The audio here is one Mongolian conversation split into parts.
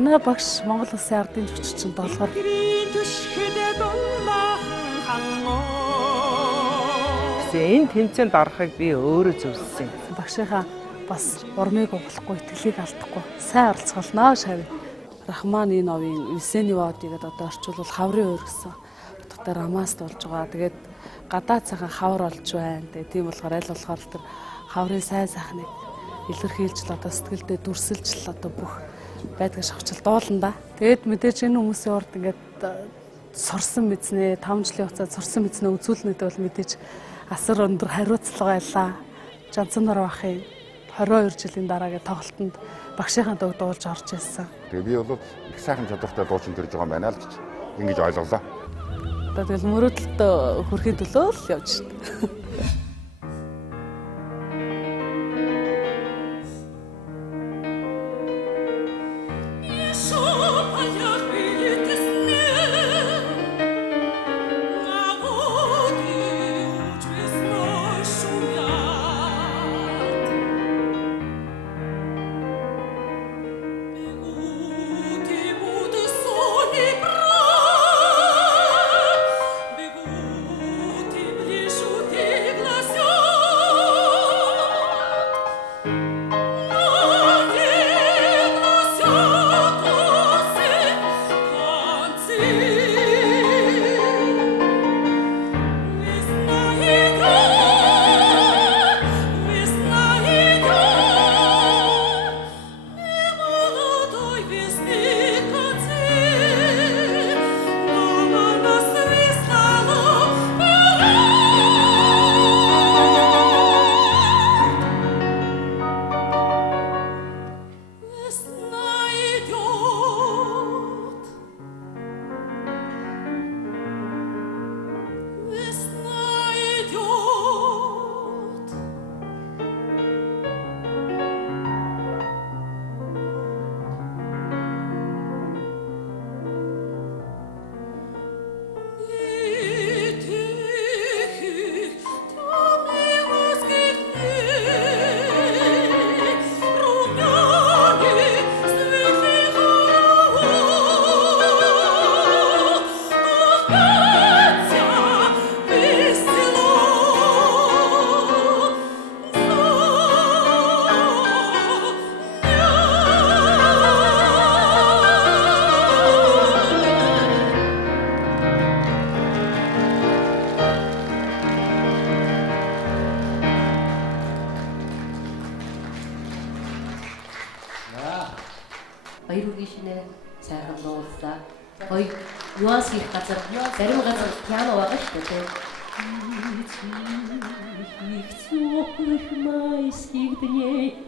манай багш Монгол Улсын ардын төвччин болохоор энэ тэмцээнд орохыг би өөрөө зөвлөсөн. Багшийнхаа бас урмыг углахгүй, итгэлийг алдахгүй сайн оролцголноо шав. Рахман энэ овын Висений водыг одоо орчуулвал хаврын өөр гэсэн утгатай рамаст болж байгаа. Тэгээд гадаад цагаан хавар олж байна. Тэгээд тийм болохоор аль болохоор тэр хаврын сайн сайхныг илэрхийлж л одоо сэтгэлдээ дүрсэлж л одоо бүх байдгийг шавчил дуулна да. Тэгээд мэдээж энэ хүмүүсийн урд ингээд сурсан мэдснэ, 5 жилийн хугацаанд сурсан мэдснэ үзүүлнэд бол мэдээж асар өндөр хариуцлага байлаа. Жанцанаар бахын 22 жилийн дараагийн тоглолтод багшийнхаа дог дуулж орж ирсэн. Тэгээ би бол их сайхан чадвартай дуучин төрж байгаа юм байна л гэж ингэж ойлголоо. Одоо тэгэл мөрөөдөлтөд хүрэхийн төлөө л явж байна. Баяр хүргэе сайхан дууллаа. Гоё нюанс их газар, зарим газар пиано байгаа шүү дээ.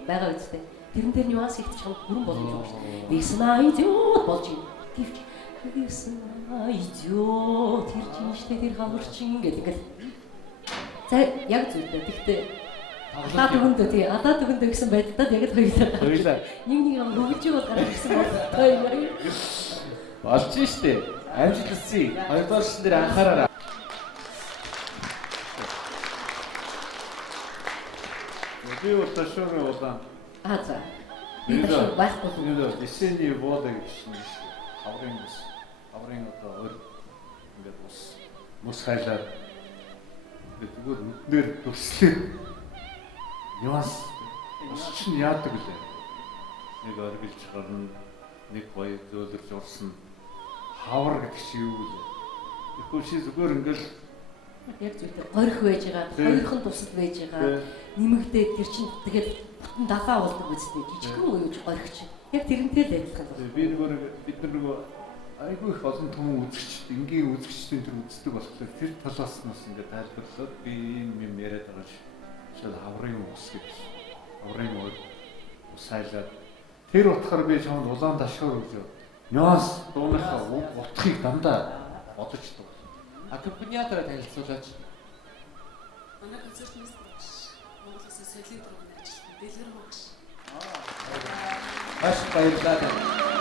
Бага үстэй. Тэрэн дээр нюанс их чам бүрэн болж байгаа шүү дээ. Весна идёт болж байна. Гэвч весна идёт тэр чинштэй тэр хаварчин гэдэг. За яг зүйтэй. Тэгтээ Адаа дүгэндээ гэсэн байдлаар яг хоёулаа. Нэг юм хөвж байгаа гарах гэсэн байна. Болж штэ. Амжилтсыг хоёрдугаар шин дээр анхаараарай. Би одоо шүүрээ улаан. За. Би байхгүй. Энэ эсэний буудаг гэсэн юм шүү. Хаврын одоо өөр ингээд мус хайлаад зүгээр нүднэр төслөө. Нюанс чинь яадаг лээ. Нэг оргилж гарна, нэг гоё зөөлрж урсна. Хавар гэдэг чи юу вэ? Тэгэхгүй чи зүгээр ингээл яг зүйтэй горих байж байгаа, хоёрхан тусал байж байгаа. Нэмэгдээ тэр чинь тэгээд бүтэн далаа болдог үстэй жижигхэн уйж горих чи. Яг тэрнтэй л адилхан байна. Би бид нөгөө айгүй их олон түмэн үзэгч, энгийн үзэгчдийн төр үздэг болохоор тэр талаас нь ингээд тайлбарлаад би юм яриад байгаа ш. Шил хаврын ус гэж. Хаврын ус хайлаад тэр утгаар би чамд улаан ташгаар өгөө. Нюанс дууныхаа утгыг дандаа бодож дуу. Аккомпаниатороо танилцуулаач. Манай концертмейстер Монгол Улсын соёлын төвийн ажилтан Дэлгэр багш. Маш баярлалаа.